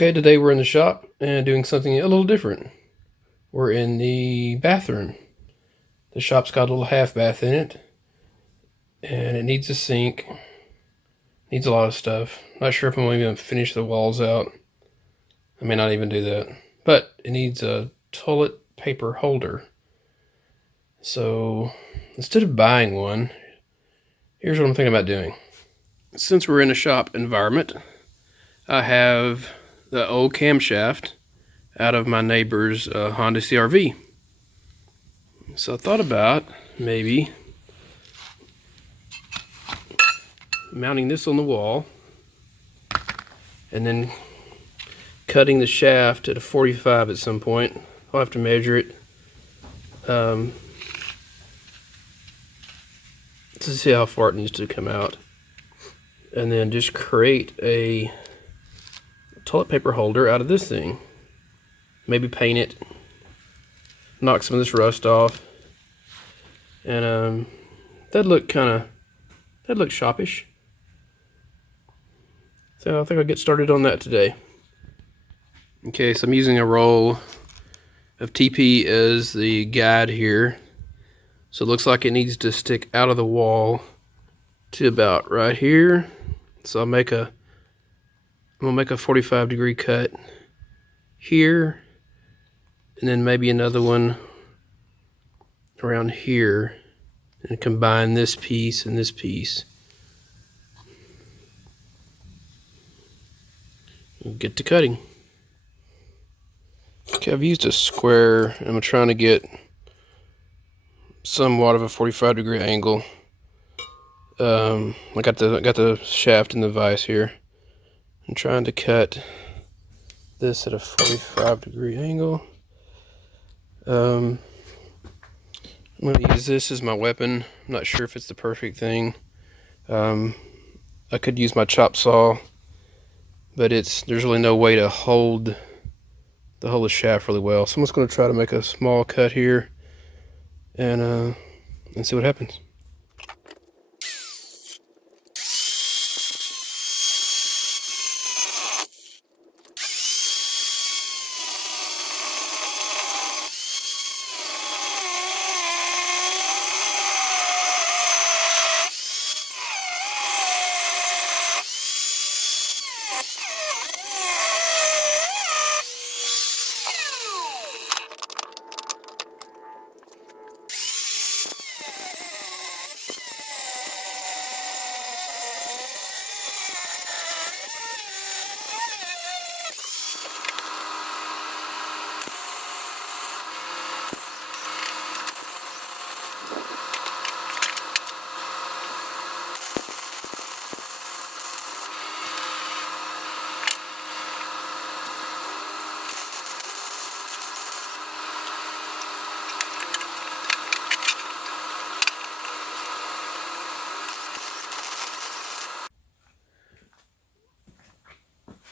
Okay, today we're in the shop and doing something a little different. We're in the bathroom. The shop's got a little half bath in it, and it needs a sink. Needs a lot of stuff. Not sure if I'm even gonna finish the walls out. I may not even do that. But it needs a toilet paper holder. So instead of buying one, here's what I'm thinking about doing. Since we're in a shop environment, I have the old camshaft out of my neighbor's Honda CR-V. So I thought about maybe mounting this on the wall and then cutting the shaft at a 45 at some point. I'll have to measure it to see how far it needs to come out, and then just create a toilet paper holder out of this thing. Maybe paint it, knock some of this rust off, and that'd look shoppish. So I think I'll get started on that today. Okay, so I'm using a roll of TP as the guide here. So it looks like it needs to stick out of the wall to about right here. So I'm gonna make a 45-degree cut here, and then maybe another one around here, and combine this piece and this piece. We'll get to cutting. Okay, I've used a square, and I'm trying to get somewhat of a 45-degree angle. I got the shaft in the vise here. I'm trying to cut this at a 45-degree angle. I'm going to use this as my weapon. I'm not sure if it's the perfect thing. I could use my chop saw, but there's really no way to hold the shaft really well. So I'm just going to try to make a small cut here and see what happens.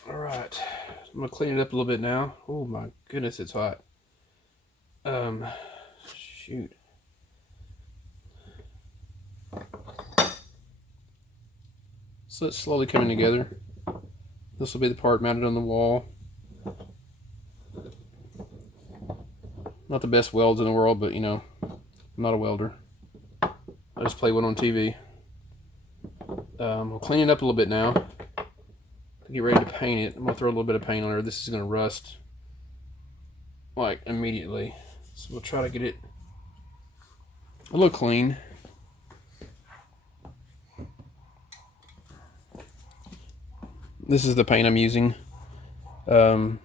Alright, I'm going to clean it up a little bit now. Oh my goodness, it's hot. Shoot. So it's slowly coming together. This will be the part mounted on the wall. Not the best welds in the world, but you know, I'm not a welder. I just play one on TV. We'll clean it up a little bit now. Get ready to paint it. I'm going to throw a little bit of paint on there. This is going to rust like immediately. So we'll try to get it a little clean. This is the paint I'm using. You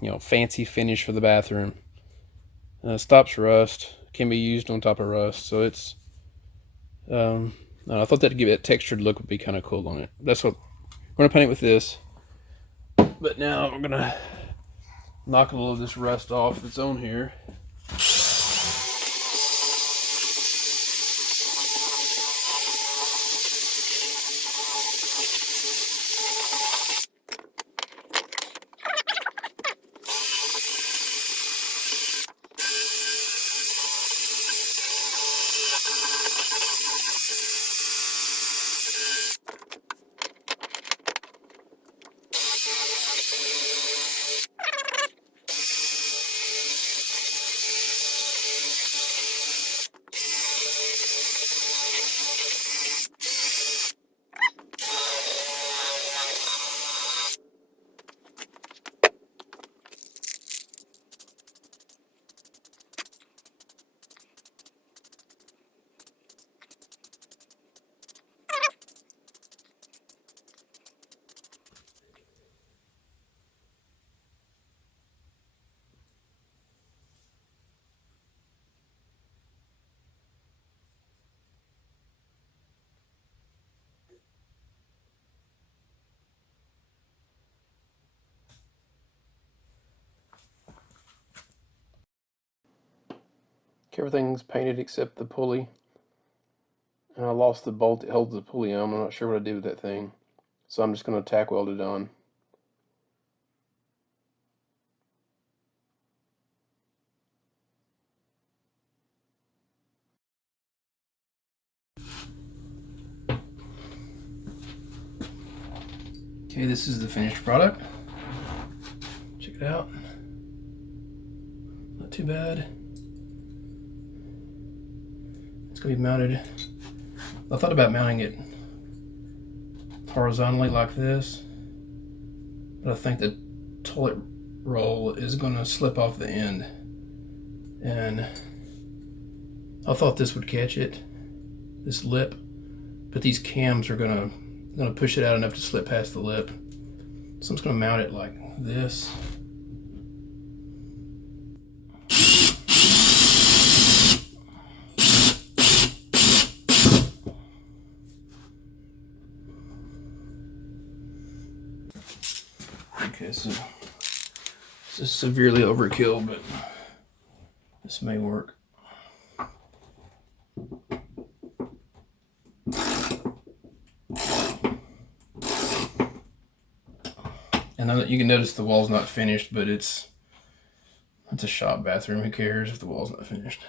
know, fancy finish for the bathroom. Stops rust. Can be used on top of rust. So it's I thought that to give it a textured look would be kind of cool on it. That's what we're going to paint it with this. But now we're going to knock a little of this rust off that's on here. Everything's painted except the pulley. And I lost the bolt that holds the pulley on. I'm not sure what I did with that thing. So I'm just going to tack weld it on. Okay, this is the finished product. Check it out. Not too bad. It's going to be mounted. I thought about mounting it horizontally like this, but I think the toilet roll is going to slip off the end. And I thought this would catch it, this lip, but these cams are going to push it out enough to slip past the lip. So I'm just going to mount it like this. Okay, so this is severely overkill, but this may work. And you can notice the wall's not finished, but it's a shop bathroom. Who cares if the wall's not finished?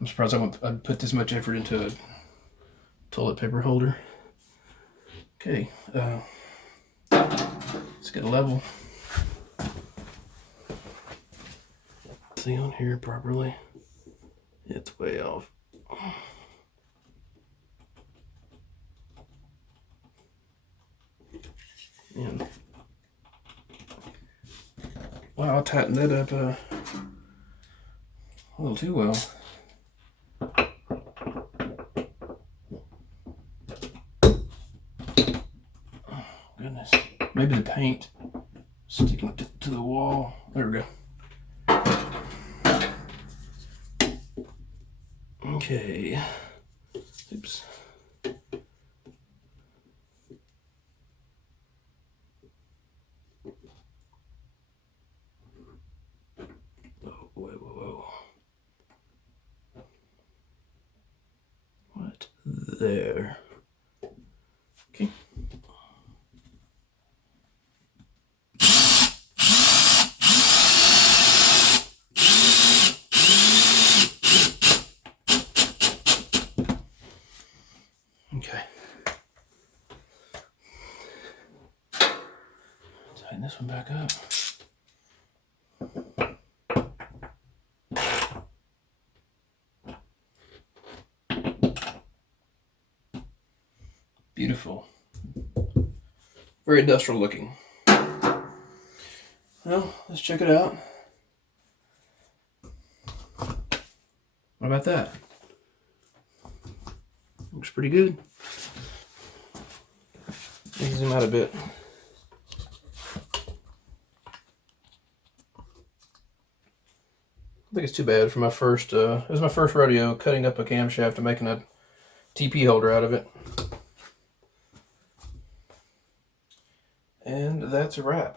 I'm surprised I'd put this much effort into a toilet paper holder. Okay, let's get a level. See on here properly. It's way off. And wow, I tightened that up a little too well. Oh, goodness. Maybe the paint sticking to the wall. There we go. Okay. Oops. Whoa. What? There. Okay. Okay. Tighten this one back up. Beautiful. Very industrial looking. Well, let's check it out. What about that? Looks pretty good. Let's zoom out a bit. I think it's too bad for my first, it was my first rodeo cutting up a camshaft and making a TP holder out of it. And that's a wrap.